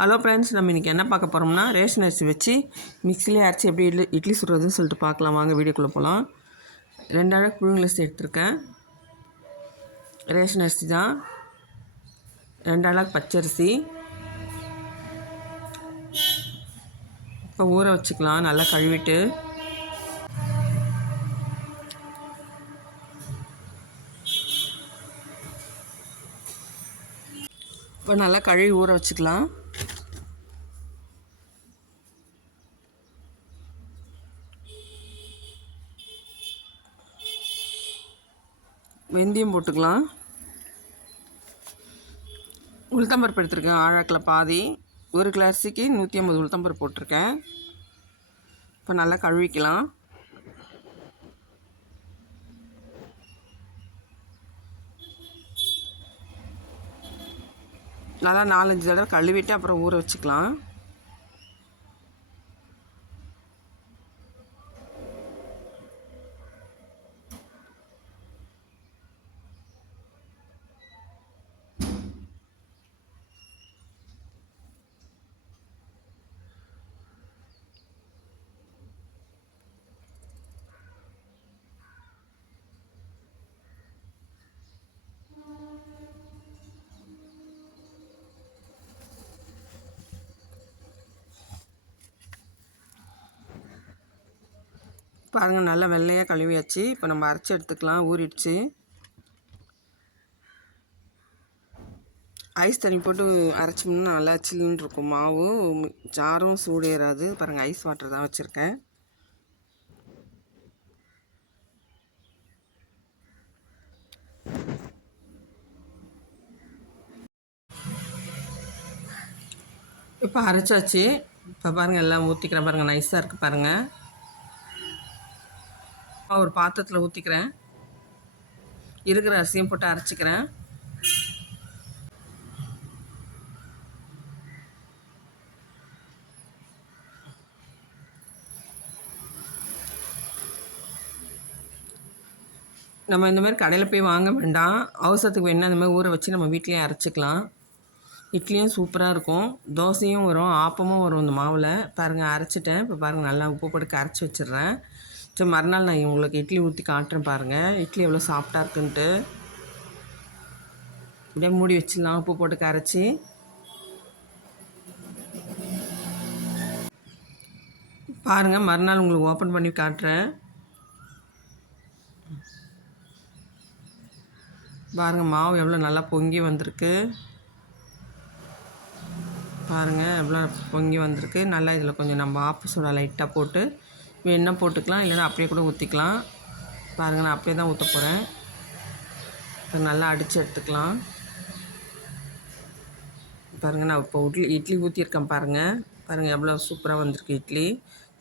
Hello friends, நம்ம இன்றைக்கி என்ன பார்க்க போகிறோம்னா ரேஷன் அரிசி வச்சு மிக்ஸிலே அரைச்சி எப்படி இட்லி சுடுறதுன்னு சொல்லிட்டு பார்க்கலாம். வாங்க வீடியோக்குள்ளே போகலாம். 2 அழகு புழுங்கலரிசி எடுத்திருக்கேன். ரேஷன் அரிசி தான். 2 அழகு பச்சரிசி. இப்போ ஊற வச்சுக்கலாம். நல்லா கழுவிட்டு இப்போ நல்லா கழுவி ஊற வச்சுக்கலாம். வெந்தயம் போட்டுக்கலாம். உளுத்தம்பருப்பு எடுத்துருக்கேன். ஆழாக்கில் பாதி. 1 கிலோ அரிசிக்கு 150 உளுத்தம்பருப்பு போட்டிருக்கேன். இப்போ நல்லா கழுவிக்கலாம். நல்லா 4-5 தடவை கழுவிட்டு அப்புறம் ஊற வச்சுக்கலாம். பாருங்கள், நல்லா வெள்ளையாக கழுவியாச்சு. இப்போ நம்ம அரைச்சி எடுத்துக்கலாம். ஊறிடுச்சு. ஐஸ் தண்ணி போட்டு அரைச்சோம்னா நல்லா சில்லுன்னு இருக்கும் மாவு. ஜாரும் சூடேறாது. பாருங்கள், ஐஸ் வாட்டர் தான் வச்சுருக்கேன். இப்போ அரைச்சாச்சு. இப்போ பாருங்கள், எல்லாம் ஊற்றிக்கிறேன். பாருங்கள், நைஸாக இருக்குது. பாருங்கள், ஒரு பாத்திரத்தில் ஊற்றிக்கிறேன். இருக்கிற அரிசியும் போட்டு அரைச்சிக்கிறேன். நம்ம இந்த மாதிரி கடையில் போய் வாங்க வேண்டாம். அவசரத்துக்கு வேணால் இந்த மாதிரி ஊற வச்சு நம்ம வீட்லேயே அரைச்சிக்கலாம். இட்லியும் சூப்பராக இருக்கும். தோசையும் வரும், ஆப்பமும் வரும் இந்த மாவில். பாருங்கள், அரைச்சிட்டேன். இப்போ பாருங்கள், நல்லா உப்பு போட்டு கரைச்சி வச்சிடுறேன். சரி, மறுநாள் நான் உங்களுக்கு இட்லி ஊற்றி காட்டுறேன். பாருங்கள், இட்லி எவ்வளோ சாஃப்டாக இருக்குன்ட்டு. அப்படியே மூடி வச்சிடலாம். உப்பு போட்டு கரைச்சி பாருங்கள், மறுநாள் உங்களுக்கு ஓப்பன் பண்ணி காட்டுறேன். பாருங்கள், மாவு எவ்வளோ நல்லா பொங்கி வந்திருக்கு. பாருங்கள், எவ்வளோ பொங்கி வந்திருக்கு. நல்லா இதில் கொஞ்சம் நம்ம ஆப்பு சோடா லைட்டாக போட்டு வேணா போட்டுக்கலாம், இல்லைன்னா அப்படியே கூட ஊற்றிக்கலாம். பாருங்கள், நான் அப்படியே தான் ஊற்ற போகிறேன். இப்போ நல்லா அடித்து எடுத்துக்கலாம். பாருங்கள், நான் இப்போ இட்லி ஊற்றிருக்கேன். பாருங்கள் எவ்வளோ சூப்பராக வந்திருக்கு இட்லி.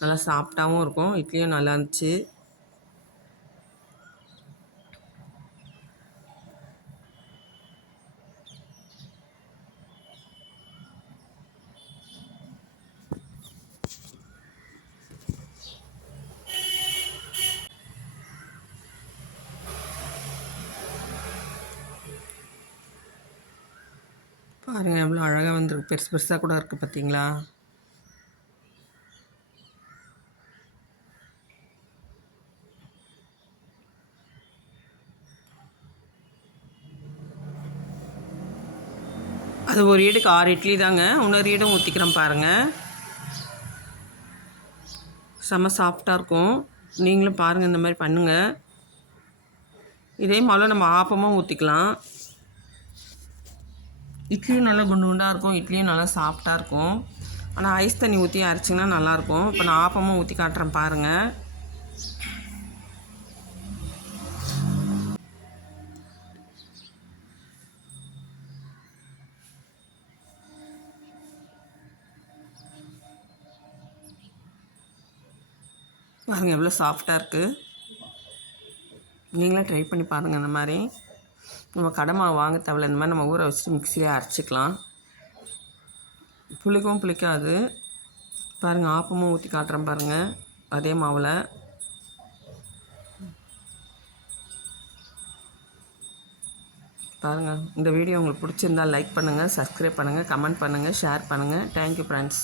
நல்லா சாஃப்டாகவும் இருக்கும். இட்லியும் நல்லா இருந்துச்சு. பாருங்கள், எவ்வளோ அழகாக வந்திருக்கு. பெருசு பெருசாக கூட இருக்குது. பார்த்தீங்களா? அது ஒரு ஈடுக்கு 6 இட்லி தாங்க. இன்னொரு ஈடும் ஊற்றிக்கிறேன். பாருங்கள், செம்ம சாஃப்டாக இருக்கும். நீங்களும் பாருங்கள், இந்த மாதிரி பண்ணுங்கள். இதே மாதிரி நம்ம ஆப்பமும் ஊற்றிக்கலாம். இட்லியும் நல்லா குண்டு குண்டாக இருக்கும். இட்லியும் நல்லா சாஃப்டாக இருக்கும். ஆனால் ஐஸ் தண்ணி ஊற்றி அரைச்சிங்கன்னா நல்லாயிருக்கும். இப்போ நான் ஆப்பமும் ஊற்றி காட்டுறேன். பாருங்கள், பாருங்கள் எவ்வளோ சாஃப்டாக இருக்குது. நீங்களே ட்ரை பண்ணி பாருங்கள். இந்த மாதிரி நம்ம கடை மாவு வாங்க தேவையில்ல. இந்த மாதிரி நம்ம ஊற வச்சுட்டு மிக்ஸிலே அரைச்சிக்கலாம். புளிக்கவும் புளிக்காது. பாருங்கள், ஆப்பமும் ஊற்றி காட்டுறேன். பாருங்கள், அதே மாவில். பாருங்கள், இந்த வீடியோ உங்களுக்கு பிடிச்சிருந்தால் லைக் பண்ணுங்கள், சப்ஸ்கிரைப் பண்ணுங்கள், கமெண்ட் பண்ணுங்கள், ஷேர் பண்ணுங்கள். Thank you friends.